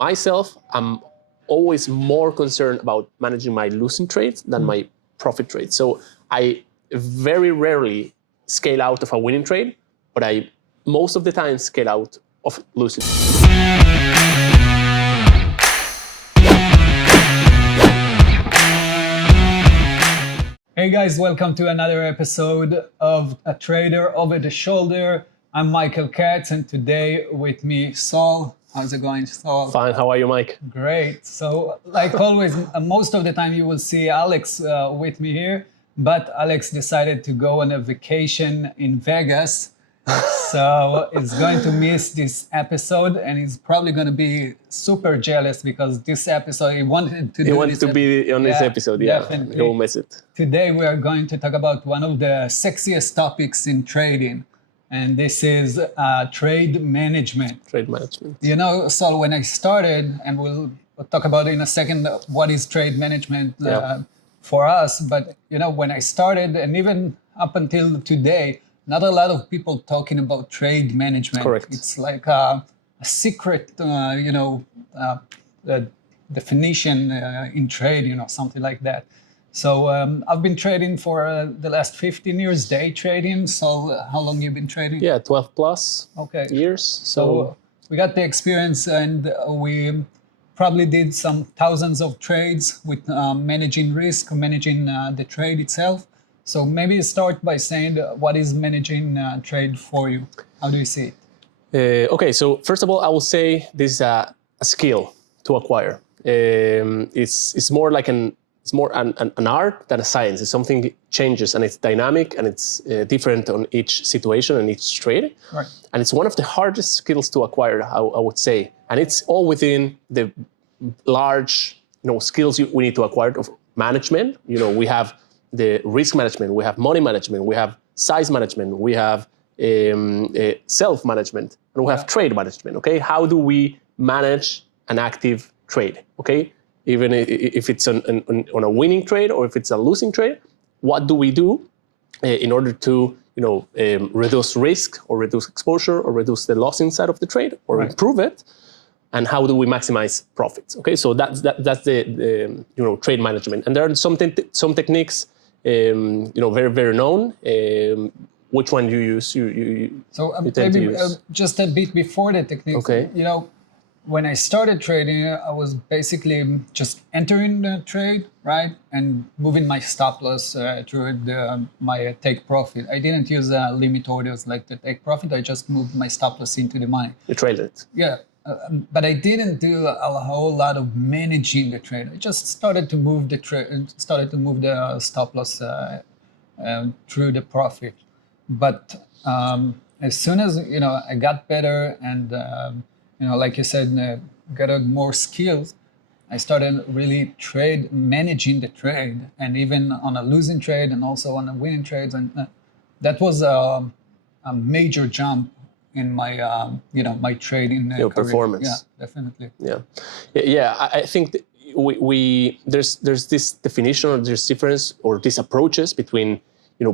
myself, I'm always more concerned about managing my losing trades than my profit trades. So I very rarely scale out of a winning trade, but I most of the time scale out of losing. Hey guys, welcome to another episode of A Trader Over the Shoulder. I'm Michael Katz, and today with me, Saul. How's it going, Saul? Fine, how are you, Mike? Great. So, like always, most of the time you will see Alex with me here, but Alex decided to go on a vacation in Vegas. So he's going to miss this episode, and he's probably going to be super jealous because this episode he wanted to be on this episode. Yeah, definitely. He will miss it. Today we are going to talk about one of the sexiest topics in trading, and this is trade management. Trade management. You know, Saul, when I started, and we'll talk about in a second what is trade management for us, but you know, when I started, and even up until today, not a lot of people talking about trade management. Correct. It's like a secret, definition in trade, you know, something like that. So I've been trading for the last 15 years, day trading. So how long you been trading? Yeah, 12 plus years. So we got the experience, and we probably did some thousands of trades with managing risk, managing the trade itself. So maybe start by saying what is managing trade for you? How do you see it? Okay, so first of all, I will say this is a skill to acquire. It's more like an art than a science. It's something that changes, and it's dynamic, and it's different on each situation and each trade. Right. And it's one of the hardest skills to acquire, I would say. And it's all within the large, skills we need to acquire of management. We have the risk management, we have money management, we have size management, we have self-management, and we have trade management, okay? How do we manage an active trade, okay? Even if it's on a winning trade or if it's a losing trade, what do we do in order to, reduce risk or reduce exposure or reduce the loss inside of the trade or improve it? And how do we maximize profits? Okay, so that's the trade management, and there are some techniques, very very known. Which one do you use? So maybe just a bit before the techniques. Okay. When I started trading, I was basically just entering the trade, right, and moving my stop loss through my take profit. I didn't use limit orders like the take profit. I just moved my stop loss into the money. You traded it. Yeah. But I didn't do a whole lot of managing the trade. I just started to move the stop loss through the profit. But as soon as I got better and like you said, got more skills, I started really managing the trade, and even on a losing trade and also on a winning trades, and that was a major jump in my my trading your career. performance. Yeah, definitely. Yeah. I think there's this definition, or there's difference, or these approaches between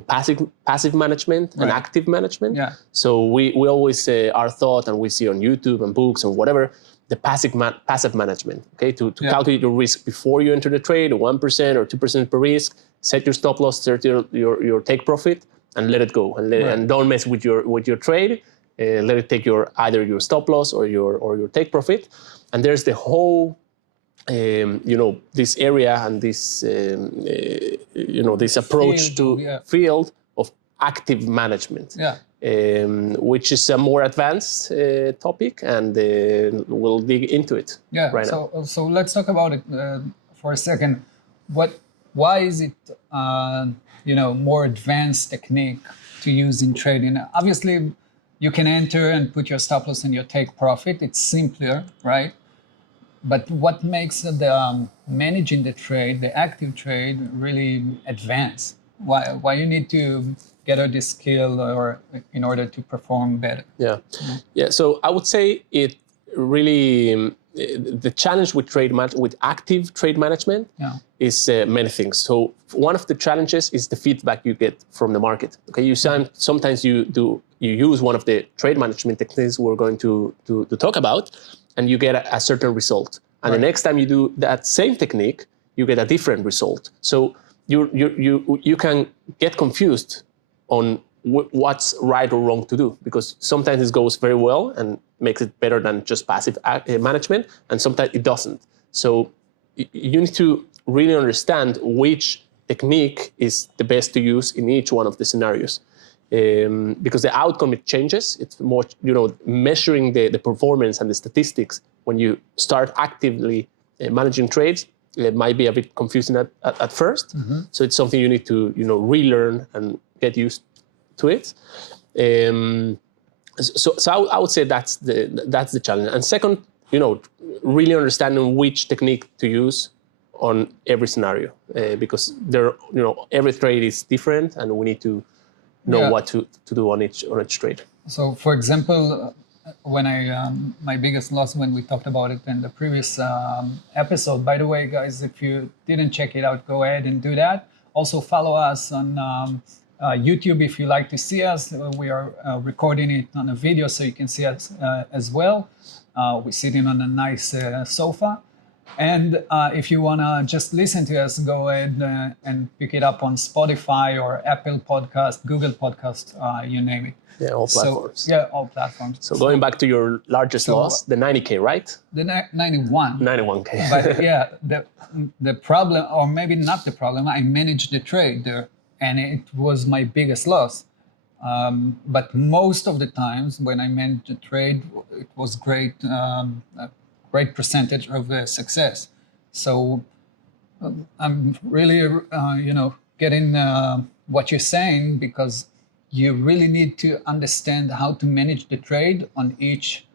passive management and active management. Yeah. So we always say our thought, and we see on YouTube and books and whatever, the passive management. Okay, to calculate your risk before you enter the trade, 1% or 2% per risk, set your stop loss, set your take profit, and let it go, and don't mess with your trade. Let it take either your stop loss or your take profit, and there's the whole this area and this this approach field of active management, which is a more advanced topic, and we'll dig into it right now. So let's talk about it for a second. Why is it more advanced technique to use in trading? Obviously, you can enter and put your stop loss and your take profit. It's simpler, right? But what makes the managing the trade, the active trade, really advanced? Why you need to get this skill or in order to perform better? Yeah. So I would say it really the challenge with active trade management is many things. So one of the challenges is the feedback you get from the market. Okay, sometimes you use one of the trade management techniques we're going to talk about, and you get a certain result. And Right. the next time you do that same technique, you get a different result. So you can get confused on what's right or wrong to do, because sometimes it goes very well and makes it better than just passive management, and sometimes it doesn't. So you need to really understand which technique is the best to use in each one of the scenarios, because the outcome, it changes. It's more, measuring the performance and the statistics when you start actively managing trades. It might be a bit confusing at first. Mm-hmm. So it's something you need to relearn and get used to it. So I would say that's the challenge. And second, really understanding which technique to use on every scenario, because every trade is different, and we need to know what to do on each trade. So, for example, when my biggest loss, when we talked about it in the previous episode. By the way, guys, if you didn't check it out, go ahead and do that. Also, follow us on YouTube if you like to see us. We are recording it on a video, so you can see us as well. We're sitting on a nice sofa. And if you want to just listen to us, go ahead and pick it up on Spotify or Apple Podcast, Google Podcast, you name it. Yeah, all platforms. So, yeah, all platforms. So going back to your largest loss, the 90K, right? The 91. 91K. But yeah, the problem, or maybe not the problem, I managed the trade there, and it was my biggest loss. But most of the times when I managed the trade, it was great, a great percentage of success. So I'm really, getting what you're saying, because you really need to understand how to manage the trade on each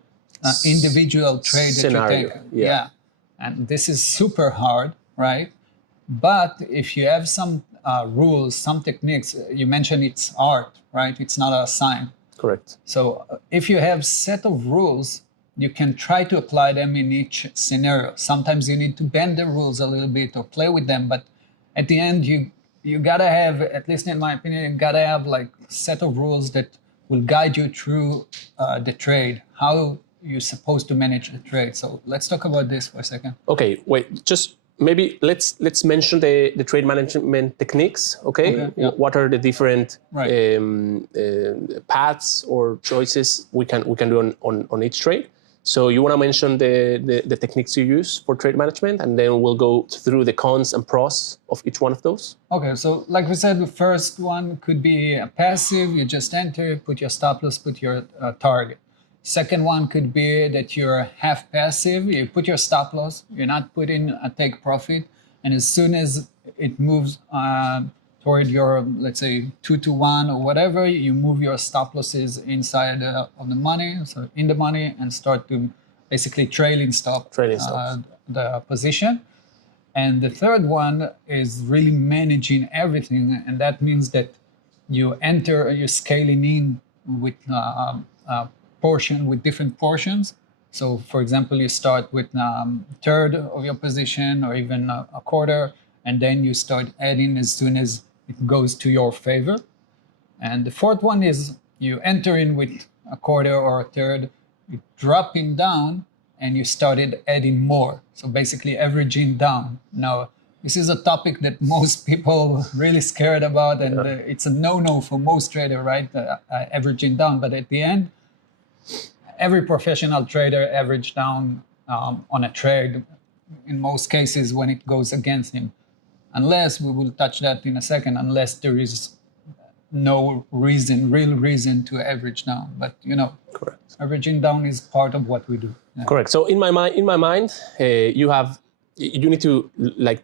individual trade scenario, that you take. Yeah. And this is super hard, right? But if you have some rules, some techniques, you mentioned it's art, right? It's not a science. Correct. So if you have set of rules, you can try to apply them in each scenario. Sometimes you need to bend the rules a little bit or play with them, but at the end, you gotta have, at least in my opinion, you gotta have like a set of rules that will guide you through the trade, how you're supposed to manage the trade. So let's talk about this for a second. Okay, wait, just maybe let's mention the trade management techniques, okay? Yeah. What are the different paths or choices we can do on each trade? So you want to mention the techniques you use for trade management, and then we'll go through the cons and pros of each one of those. Okay, so like we said, the first one could be a passive. You just enter, put your stop loss, put your target. Second one could be that you're half passive. You put your stop loss, you're not putting a take profit, and as soon as it moves toward your, let's say, 2-to-1 or whatever, you move your stop losses inside of the money, so in the money, and start to basically trailing stop the position. And the third one is really managing everything, and that means that you enter, you're scaling in with portion with different portions. So, for example, you start with third of your position or even a quarter, and then you start adding as soon as it goes to your favor. And the fourth one is you enter in with a quarter or a third, you dropping down, and you started adding more. So basically averaging down. Now, this is a topic that most people really scared about, and it's a no-no for most traders, right? Averaging down, but at the end, every professional trader average down on a trade in most cases when it goes against him. Unless, we will touch that in a second, unless there is no real reason to average down. But, Correct. Averaging down is part of what we do. Yeah. Correct. So in my mind, you need to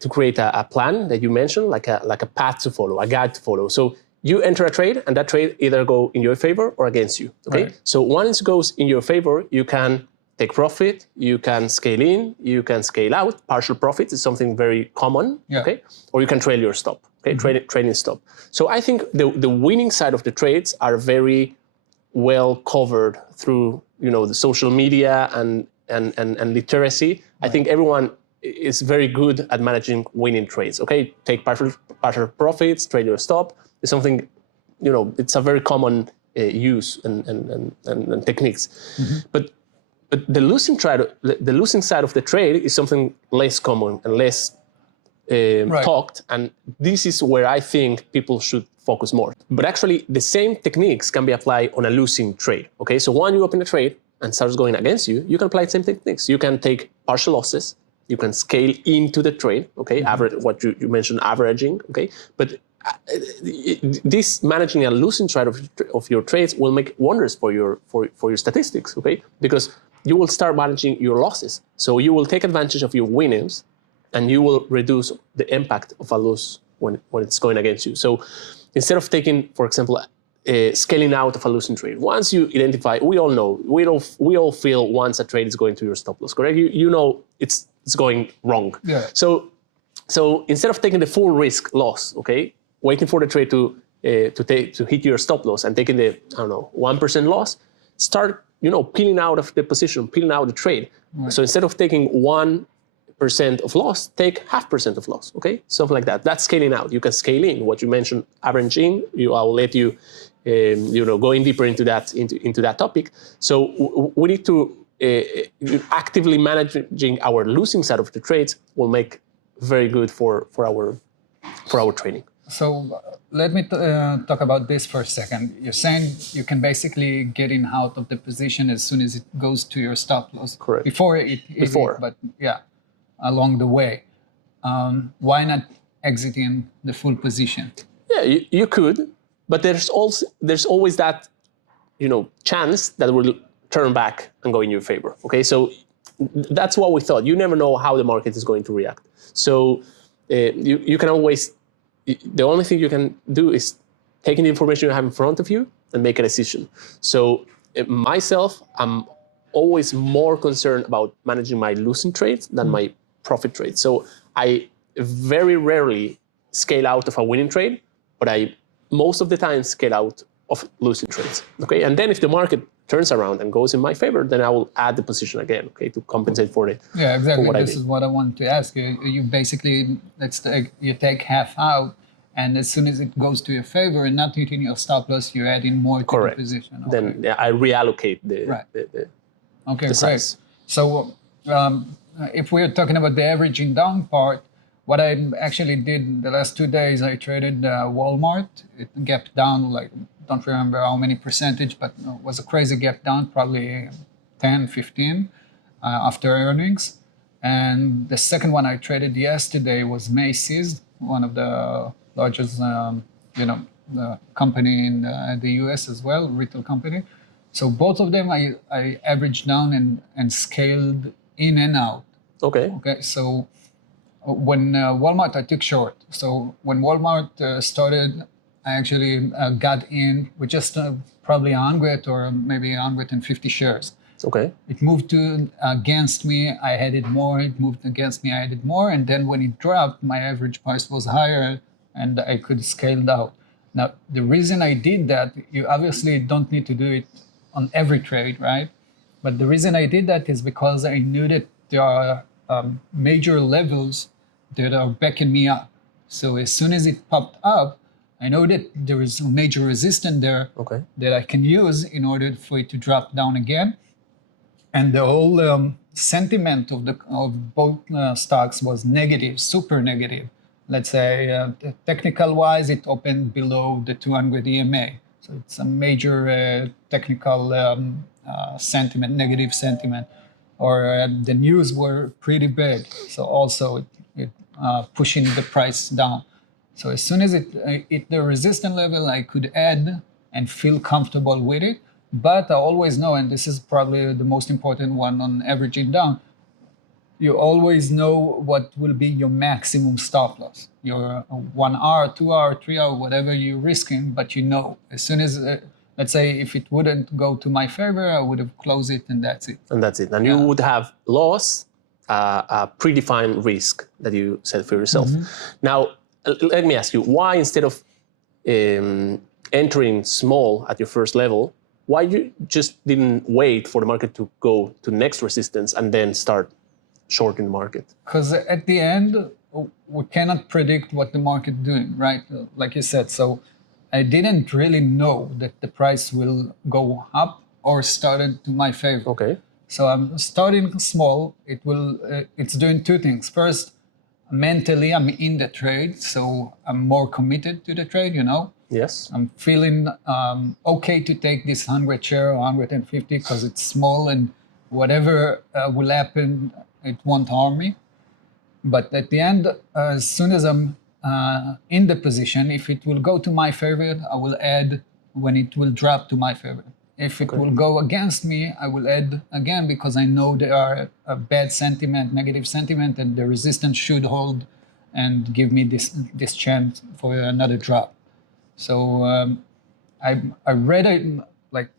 create a plan that you mentioned, like a path to follow, a guide to follow. So you enter a trade, and that trade either go in your favor or against you. Okay. Right. So once it goes in your favor, you can take profit, you can scale in, you can scale out. Partial profit is something very common. Yeah. Okay. Or you can trail your stop. Okay. Mm-hmm. Trading stop. So I think the winning side of the trades are very well covered through the social media and literacy. Right. I think everyone is very good at managing winning trades. Okay. Take partial profits, trade your stop. It's something, it's a very common use and techniques. Mm-hmm. But But the losing side of the trade is something less common and less talked, and this is where I think people should focus more. But actually, the same techniques can be applied on a losing trade. Okay, so when you open a trade and starts going against you, you can apply the same techniques. You can take partial losses. You can scale into the trade. Okay, average what you mentioned, averaging. Okay, but this managing a losing trade of your trades will make wonders for your statistics. Okay, because you will start managing your losses. So you will take advantage of your winnings, and you will reduce the impact of a loss when it's going against you. So instead of taking, for example, scaling out of a losing trade, once you identify, we all know, we all feel once a trade is going to your stop loss, correct? You know it's going wrong. Yeah. So instead of taking the full risk loss, okay, waiting for the trade to hit your stop loss and taking the 1% loss, start peeling out of the position, peeling out the trade. Right. So instead of taking 1% of loss, take 0.5% of loss, okay? Something like that. That's scaling out. You can scale in. What you mentioned, averaging, I will let you, go in deeper into that topic. So we need to actively managing our losing side of the trades will make very good for our trading. So let me talk about this for a second. You're saying you can basically get in out of the position as soon as it goes to your stop loss. Correct. Before it, but yeah, along the way. Why not exiting the full position? Yeah, you could, but there's always that chance that will turn back and go in your favor. Okay, so that's what we thought. You never know how the market is going to react. So you can always. The only thing you can do is taking the information you have in front of you and make a decision. So myself, I'm always more concerned about managing my losing trades than my profit trades. So I very rarely scale out of a winning trade, but I most of the time scale out of losing trades. Okay, and then if the market turns around and goes in my favor, then I will add the position again. Okay, to compensate for it. Yeah, exactly. This is what I wanted to ask you. You basically you take half out, and as soon as it goes to your favor and not hitting your stop loss, you add in more to the position. Okay. Then I reallocate the okay, the great. size. So if we're talking about the averaging down part, what I actually did the last 2 days, I traded Walmart. It gapped down, like, don't remember how many percentage, but it was a crazy gap down, probably 10, 15 after earnings. And the second one I traded yesterday was Macy's, one of the largest, company in the US as well, retail company. So both of them I averaged down and scaled in and out. Okay. So when Walmart, I took short. So when Walmart started, I actually got in with just probably 100 or maybe 150 shares. Okay. It moved against me, I had it more. It moved against me, I had it more. And then when it dropped, my average price was higher and I could scale out. Now, the reason I did that, you obviously don't need to do it on every trade, right? But the reason I did that is because I knew that there are major levels that are backing me up. So as soon as it popped up, I know that there is a major resistance there that I can use in order for it to drop down again. And the whole sentiment of both stocks was negative, super negative. Let's say technical-wise, it opened below the 200 EMA. So it's a major technical sentiment, negative sentiment. Or the news were pretty bad. So also it pushing the price down. So as soon as it hit the resistance level, I could add and feel comfortable with it. But I always know, and this is probably the most important one on averaging down, you always know what will be your maximum stop loss. Your 1 hour, 2 hour, 3 hour, whatever you're risking, but you know, as soon as, let's say if it wouldn't go to my favor, I would have closed it and that's it. And you would have lost a predefined risk that you set for yourself. Now, let me ask you, why instead of entering small at your first level, why you just didn't wait for the market to go to next resistance and then start shorting the market? Because at the end, we cannot predict what the market is doing, right? Like you said, so I didn't really know that the price will go up or started to my favor. Okay. So I'm starting small. It's doing two things. First, mentally, I'm in the trade, so I'm more committed to the trade, Yes. I'm feeling okay to take this 100 share or 150 because it's small and whatever will happen, it won't harm me. But at the end, as soon as I'm in the position, if it will go to my favorite, I will add when it will drop to my favorite. If it will go against me, I will add again because I know there are a bad sentiment, negative sentiment, and the resistance should hold and give me this chance for another drop. So I read it like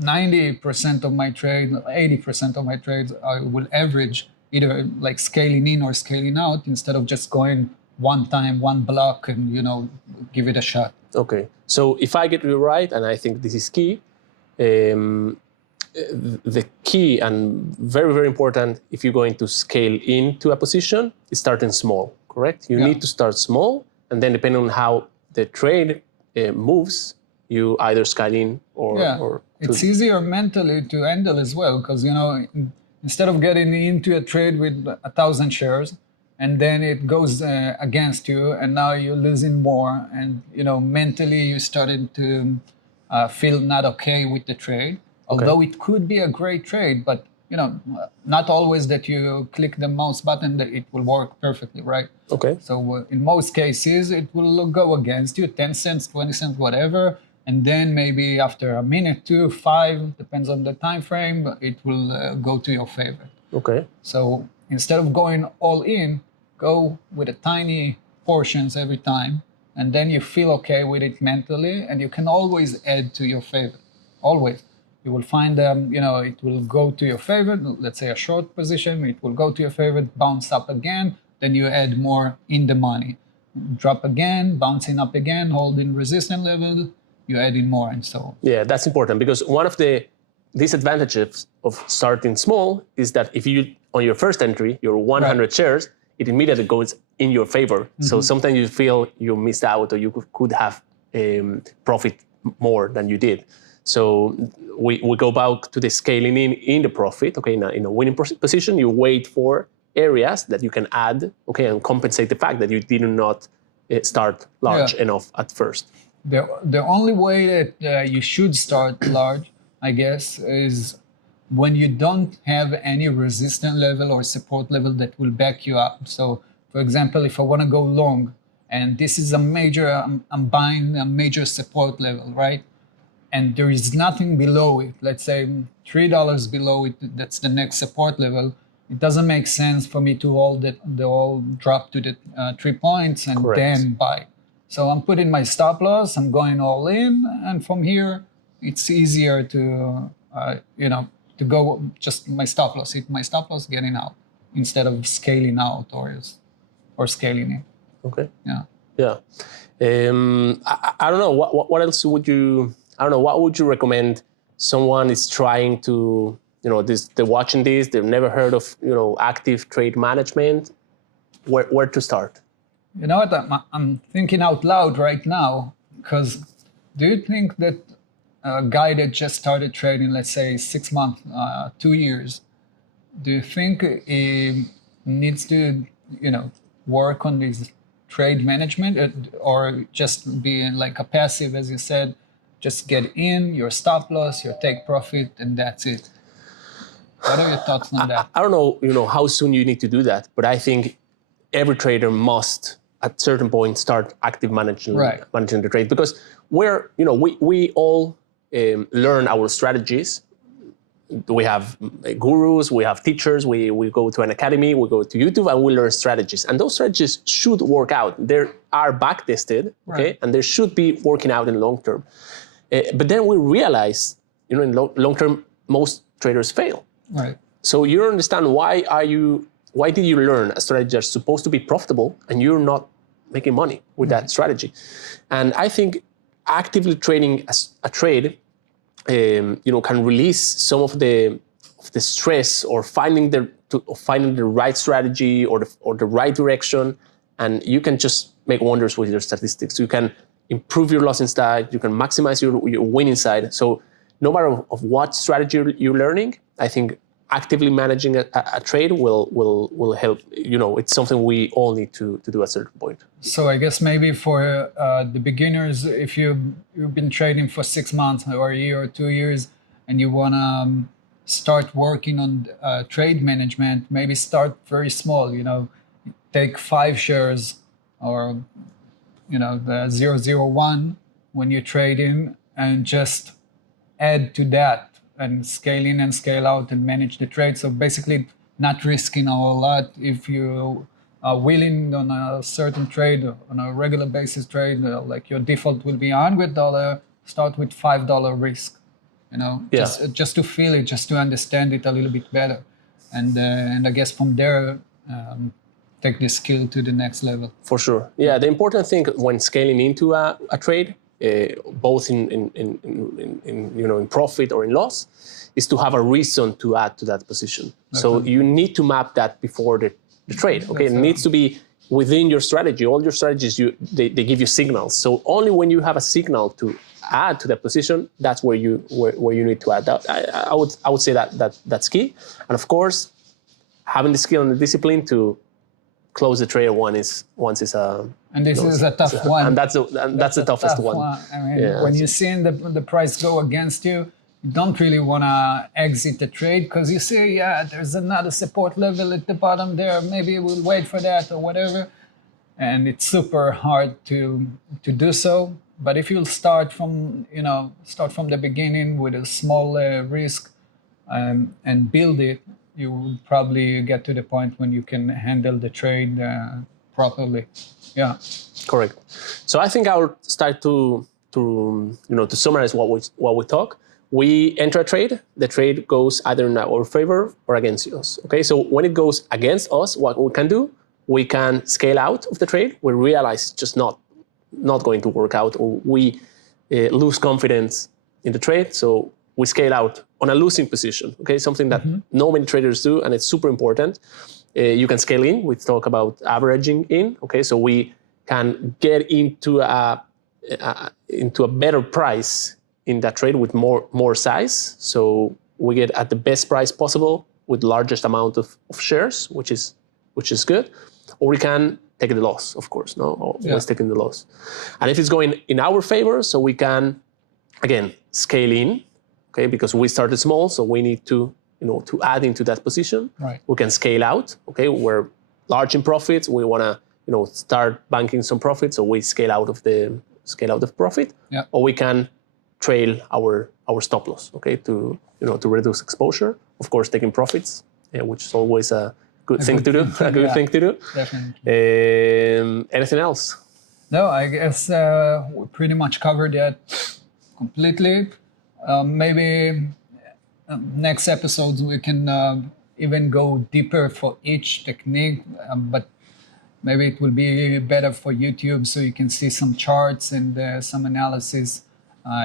90% of my trade, 80% of my trades, I will average either like scaling in or scaling out instead of just going one time, one block and, give it a shot. Okay. So if I get you right, and I think this is key, the key and very, very important if you're going to scale into a position is starting small, correct? You need to start small, and then depending on how the trade moves, you either scale in or it's easier mentally to handle as well because instead of getting into a trade with 1,000 shares and then it goes against you and now you're losing more and mentally you started to feel not okay with the trade, although it could be a great trade, but not always that you click the mouse button that it will work perfectly, right? Okay. So in most cases, it will go against you, 10 cents, 20 cents, whatever. And then maybe after a minute, 2, 5, depends on the time frame, it will go to your favor. Okay. So instead of going all in, go with a tiny portions every time. And then you feel okay with it mentally. And you can always add to your favor. Always. You will find it will go to your favorite. Let's say a short position, it will go to your favorite, bounce up again. Then you add more in the money. Drop again, bouncing up again, holding resistance level, you add in more and so on. Yeah, that's important because one of the disadvantages of starting small is that if you, on your first entry, your 100 shares, it immediately goes in your favor. Mm-hmm. So sometimes you feel you missed out or you could have profit more than you did. So we go back to the scaling in the profit. Okay, in a winning position, you wait for areas that you can add, okay, and compensate the fact that you did not start large enough at first. The only way that you should start large, I guess, is when you don't have any resistance level or support level that will back you up. So, for example, if I want to go long, and this is a major, I'm buying a major support level, right? And there is nothing below it, let's say $3 below it, that's the next support level. It doesn't make sense for me to hold the whole drop to the 3 points and then buy. So I'm putting my stop loss, I'm going all in, and from here, it's easier to, to go just my stop loss, hit my stop loss, getting out, instead of scaling out or scaling in. Okay. Yeah. Yeah. I don't know, what else would you, what would you recommend someone is trying to, they're watching this, they've never heard of, active trade management, where to start? You know what, I'm thinking out loud right now, because do you think that a guy that just started trading, let's say 6 months, 2 years, do you think he needs to, work on his trade management or just be like a passive, as you said, just get in, your stop loss, your take profit, and that's it? What are your thoughts on that? I don't know, how soon you need to do that, but I think every trader must, at certain point, start active managing the trade, because we all learn our strategies. We have gurus, we have teachers, we go to an academy, we go to YouTube, and we learn strategies. And those strategies should work out. They are back-tested, okay, and they should be working out in long term. But then we realize, in long term, most traders fail. Right. So you don't understand why did you learn a strategy that's supposed to be profitable and you're not making money with that strategy? And I think actively trading a trade, can release some of the stress or finding the right strategy or the right direction, and you can just make wonders with your statistics. You can improve your losing side, you can maximize your winning side. So no matter of what strategy you're learning, I think actively managing a trade will help. It's something we all need to do at a certain point. So I guess maybe for the beginners, if you've been trading for 6 months or a year or 2 years, and you want to start working on trade management, maybe start very small. Take 5 shares or the 001 when you're trading, and just add to that and scale in and scale out and manage the trade. So basically not risking a whole lot. If you are willing on a certain trade, on a regular basis trade, like your default will be $100, start with $5 risk, just to feel it, just to understand it a little bit better. And I guess from there, take the skill to the next level. For sure. Yeah, the important thing when scaling into a trade, both in profit or in loss, is to have a reason to add to that position. So you need to map that before the trade. Okay, it needs to be within your strategy. All your strategies, they give you signals. So only when you have a signal to add to that position, that's where you need to add that. I would say that's key. And of course, having the skill and the discipline to close the trade once it's and this is a tough one, and that's the toughest one. I mean, when you're seeing the price go against you, you don't really want to exit the trade because you see, there's another support level at the bottom there. Maybe we'll wait for that or whatever, and it's super hard to do so. But if you'll start from the beginning with a small risk and build it, you will probably get to the point when you can handle the trade properly. Yeah. Correct. So I think I'll start to summarize what we talk. We enter a trade. The trade goes either in our favor or against us. Okay. So when it goes against us, what we can do, we can scale out of the trade. We realize it's just not going to work out, or we lose confidence in the trade. So we scale out on a losing position, okay? Something that not many traders do, and it's super important. You can scale in. We talk about averaging in, okay? So we can get into a better price in that trade with more size. So we get at the best price possible with largest amount of shares, which is good. Or we can take the loss, of course, always taking the loss. And if it's going in our favor, so we can, again, scale in, okay, because we started small, so we need to add into that position. Right. We can scale out, okay, we're large in profits, we want to, start banking some profits, so we scale out of the profit, or we can trail our stop loss, okay, to reduce exposure, of course, taking profits, which is always a good thing to do. A good thing to do. Definitely. Anything else? No, I guess we pretty much covered that completely. Maybe next episodes we can even go deeper for each technique, but maybe it will be better for YouTube so you can see some charts and some analysis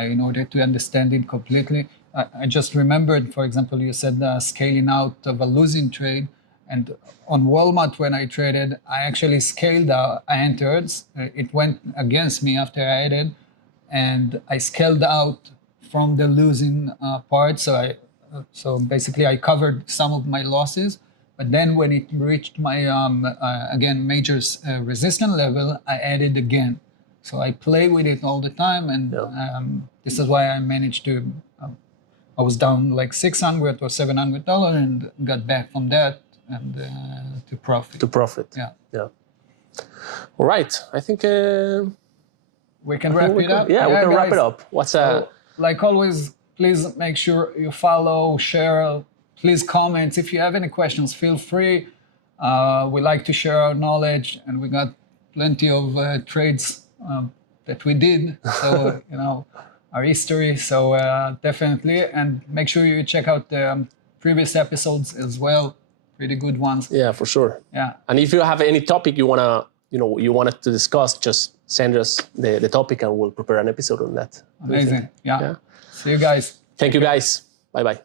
in order to understand it completely. I just remembered, for example, you said scaling out of a losing trade. And on Walmart, when I traded, I actually scaled out. I entered. It went against me after I added, and I scaled out from the losing part. So basically, I covered some of my losses. But then when it reached my again major resistance level, I added again. So I play with it all the time, and this is why I managed to. I was down like $600 or $700 and got back from that. And to profit. To profit. Yeah. All right. I think we can wrap it up. Yeah, we can wrap it up. Like always, please make sure you follow, share. Please comment. If you have any questions, feel free. We like to share our knowledge, and we got plenty of trades that we did. So our history. So definitely, and make sure you check out the previous episodes as well. Pretty good ones. Yeah, for sure. Yeah. And if you have any topic you wanted to discuss, just send us the topic and we'll prepare an episode on that. Amazing. Yeah. See you guys. Thank you guys. Bye-bye.